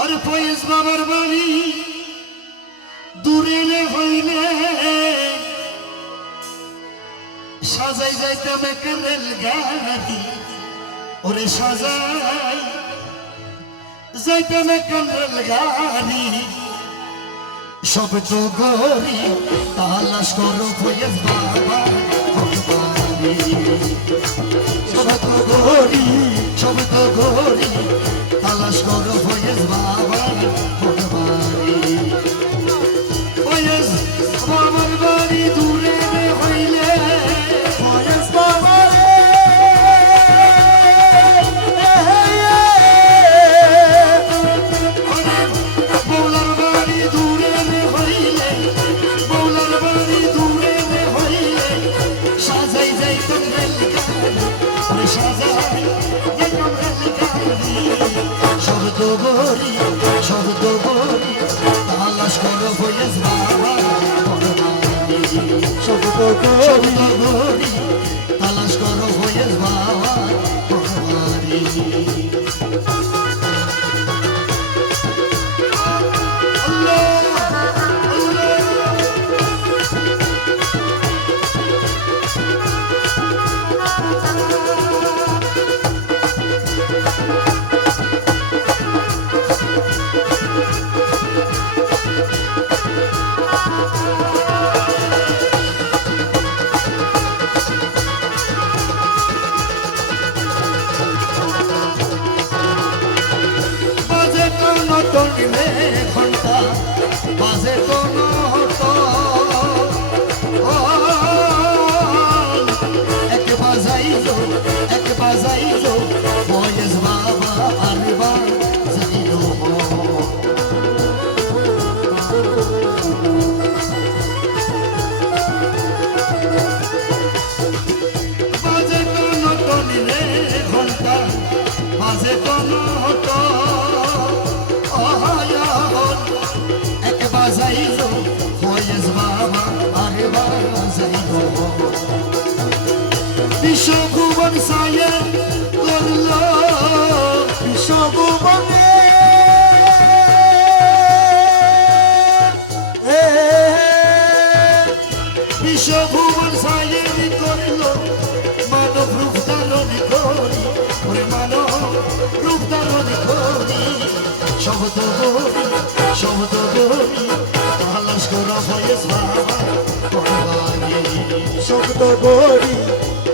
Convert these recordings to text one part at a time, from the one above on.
আর ফয়েজ বাবার বাড়ি দূরে হইলে সাজাই যাইতাম একটা রেল গাড়ি, ওরে সাজাই যাইতাম একটা রেল গাড়ি। সব তো গরি তালাশ করো ফয়েজ বাবা, সব তো গরি তালাশ করো ফয়েজ বাবা ফয়েজ বাবার বাড়ি দূরে হইলে ফয়েজ বাবার বৌলার বাড়ি দূরে হইলে বৌলার বাড়ি দূরে হইলে সাজাই যাইতাম রেল গাড়ি, সাজাই যাইতাম রেল গাড়ি। শব্দ গরি তালাশ করো ফয়েজ বাবা, শব্দ গরি তালাশ করো ফয়েজ বাবা। ঘন্টা বাজে কোনো হতো এক বাজাইলো ফয়েজ বাবা আরবার যাইলো। বাজে কোনো টনিলে ঘন্টা বাজে কোনো হতো এক বাজাইলো ফয়েজ বাবা আরবার যাইলো। বিশ্বভুবন সায়ে করলো বিশ্বভুবনে বিশ্বভুবন সায়ে করলো মানব রূপ ধারণী করি, ওরে মানব রূপ ধারণী করি। শব্দ গরি তালাশ করো ফয়েজ বাবা, শব্দ গরি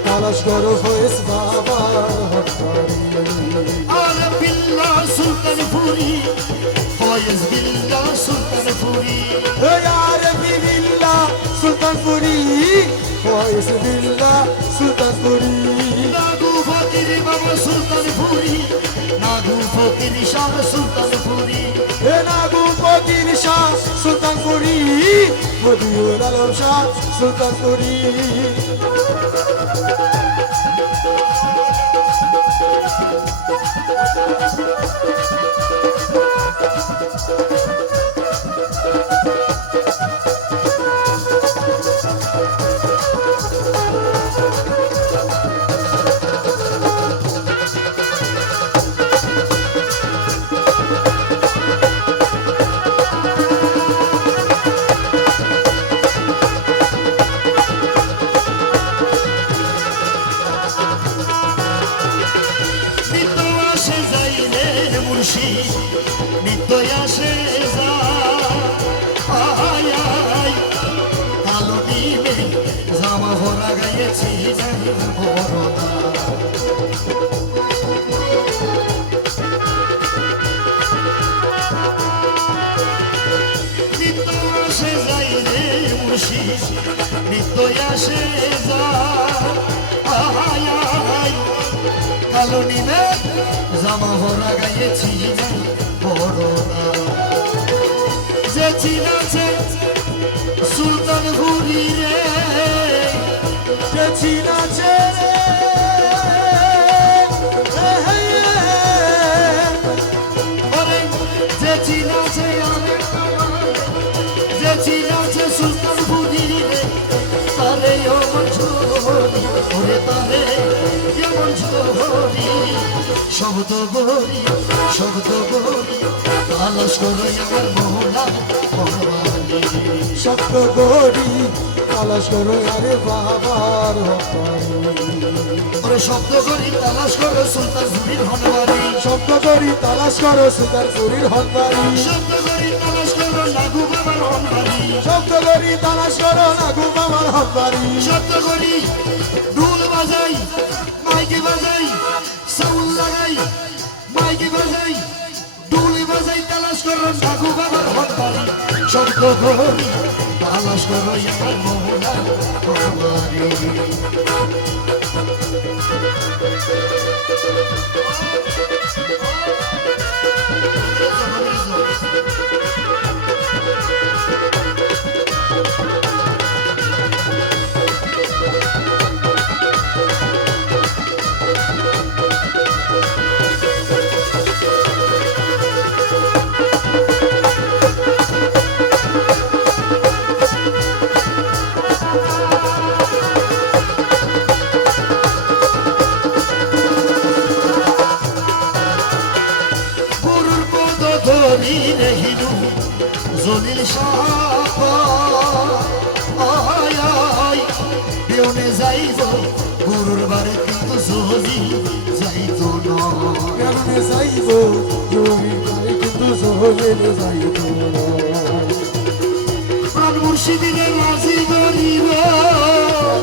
তালাশ করো ফয়েজ বাবা। আর বিল্লা সুলতানপুরি ফয়েজ বিল্লা সুলতানপুরি, আর বিল্লা সুলতানপুরি ফয়েজ বিল্লা সুলতানপুরি। নাগু ফকির বাবা সুলতানপুরি, নাগু ফকির শাহ সুলতানপুরি, নাগু ফকির শাহ সুলতানপুরি, মদিউল আলম শাহ সুলতানপুরি। নিত্য আসে কালো নিমে জামা ভরা গাইয়েছি নিত্য আসে যাই রে মুর্শি, নিত্য আসে কালো নিমে জামা ভরা গাইয়েছি বড়রা। যে চিনাছে সুলতানপুরি রে, যে চিনাছে যে চিনাছে যে চিনাছে সুলতানপুরি রে, তারে অমন ঝরি ওরে তারে অমন ঝরি। শব্দ গরি তালাশ করো আমার মোহনা ভবানী শব্দ গরি তালাশ করো আরে বাবার হকারি ওরে শব্দ করি তালাশ করো সুলতান ঝুড়ির হনবাড়ি শব্দ গরি তালাশ করো সুতার চুরির হকারি শব্দ করি তালাশ করো নাগু বাবার হনবাড়ি শব্দ গরি তালাশ করো না ঘুমাবার হকারি শব্দ করি ঢোল বাজাই মাইকে বাজাই সাউল লাগাই মাইকে বাজাই ঢোল বাজাই তালাশ করো নাগু বাবার হনবাড়ি শব্দ করি তালাশ করো আমার মোহনা ভবানী গরুর পদ ধরি রহিনু জলিল শাহ বেউনে যাইব গরুর বারে কিন্তু জলি যাইত না কেমনে যাইব জমি গাই কিন্তু জহলে যাইব প্রাণ মুর্শিদিনে রাজি করিব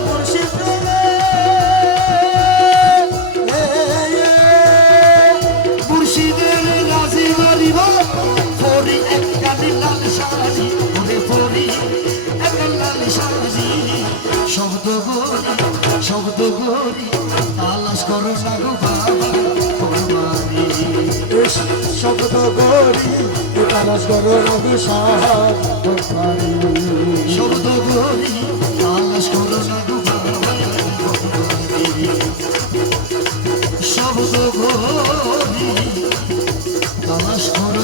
মুর্শিদ রে মুর্শিদের রাজি করিব ফরি একখানি লাল শাড়ি ওরে ফরি একখান লাল শাড়ি শব্দ করি তালাশ করো লাগু বাবা ভবানী শব্দ গরি তালাশ করো রবি সাহার হকারি শব্দ করি তালাশ করো লাগু বাবা ভবানী শব্দ করি তালাশ করো